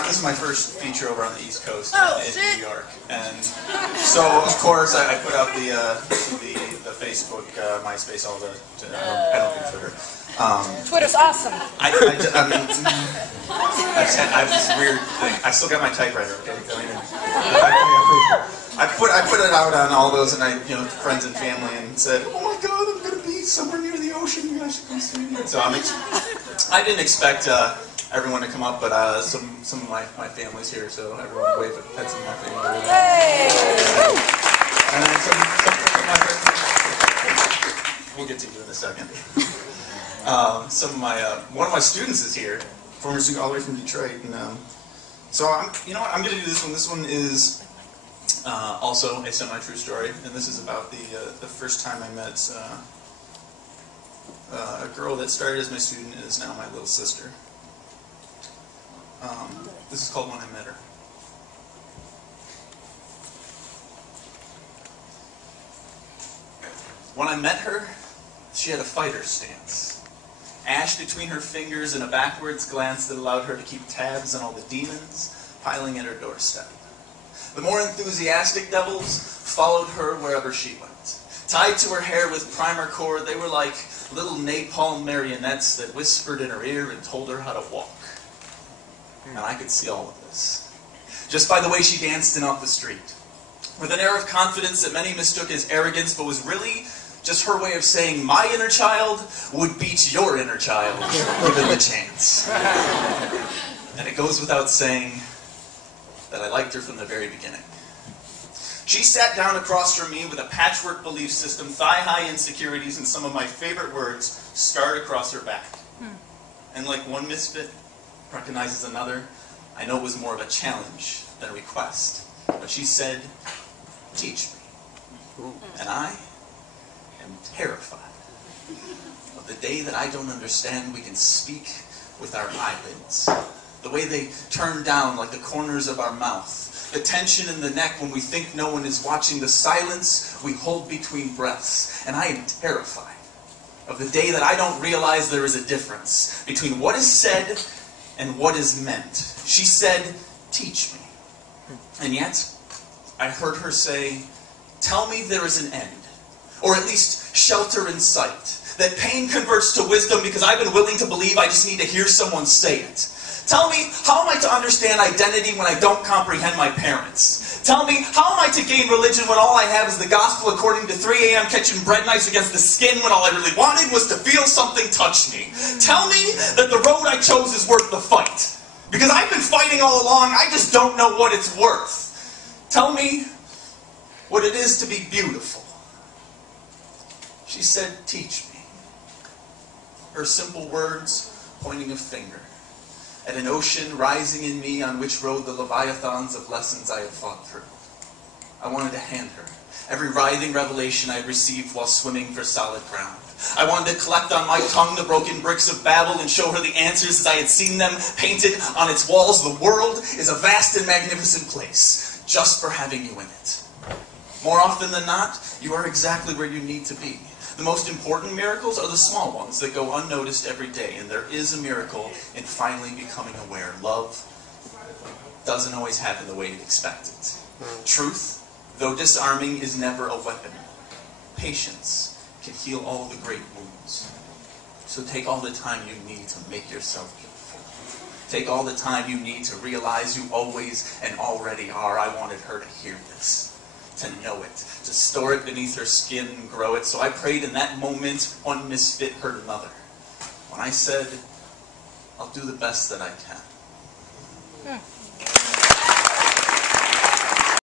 this is my first feature over on the East Coast in New York, and so of course I put out the Facebook, MySpace, all the. I don't do Twitter. Twitter's awesome. I mean, I have this weird thing. I still got my typewriter. Okay, I put it out on all those, and friends and family, and said, "Oh my God, I'm going to be somewhere near the ocean. You guys should come see me." So I didn't expect everyone to come up, but some of my family's here, so everyone wave at some of my family. Hey! And then some of my friends. We'll get to you in a second. One of my students is here, former student all the way from Detroit, and so I'm going to do this one. This one is also a semi-true story, and this is about the first time I met a girl that started as my student and is now my little sister. This is called When I Met Her. When I met her, she had a fighter stance. Ash between her fingers and a backwards glance that allowed her to keep tabs on all the demons piling at her doorstep. The more enthusiastic devils followed her wherever she went. Tied to her hair with primer cord, they were like little napalm marionettes that whispered in her ear and told her how to walk. And I could see all of this, just by the way she danced in off the street, with an air of confidence that many mistook as arrogance, but was really just her way of saying, my inner child would beat your inner child, given the chance. And it goes without saying that I liked her from the very beginning. She sat down across from me with a patchwork belief system, thigh-high insecurities, and some of my favorite words scarred across her back. And like one misfit recognizes another, I know it was more of a challenge than a request. But she said, teach me. And I am terrified of the day that I don't understand we can speak with our eyelids. The way they turn down like the corners of our mouth. The tension in the neck when we think no one is watching. The silence we hold between breaths. And I am terrified of the day that I don't realize there is a difference between what is said and what is meant. She said, teach me. And yet, I heard her say, tell me there is an end. Or at least shelter in sight. That pain converts to wisdom because I've been willing to believe I just need to hear someone say it. Tell me, how am I to understand identity when I don't comprehend my parents? Tell me, how am I to gain religion when all I have is the gospel according to 3 a.m. catching bread knives against the skin when all I really wanted was to feel something touch me? Tell me that the road I chose is worth the fight. Because I've been fighting all along, I just don't know what it's worth. Tell me what it is to be beautiful. She said, teach me. Her simple words pointing a finger at an ocean rising in me on which rode the leviathans of lessons I had fought through. I wanted to hand her every writhing revelation I had received while swimming for solid ground. I wanted to collect on my tongue the broken bricks of Babel and show her the answers as I had seen them painted on its walls. The world is a vast and magnificent place, just for having you in it. More often than not, you are exactly where you need to be. The most important miracles are the small ones that go unnoticed every day, and there is a miracle in finally becoming aware. Love doesn't always happen the way you'd expect it. Truth, though disarming, is never a weapon. Patience can heal all the great wounds. So take all the time you need to make yourself beautiful. Take all the time you need to realize you always and already are. I wanted her to hear this. To know it, to store it beneath her skin and grow it. So I prayed in that moment, one misfit heard another. When I said, I'll do the best that I can.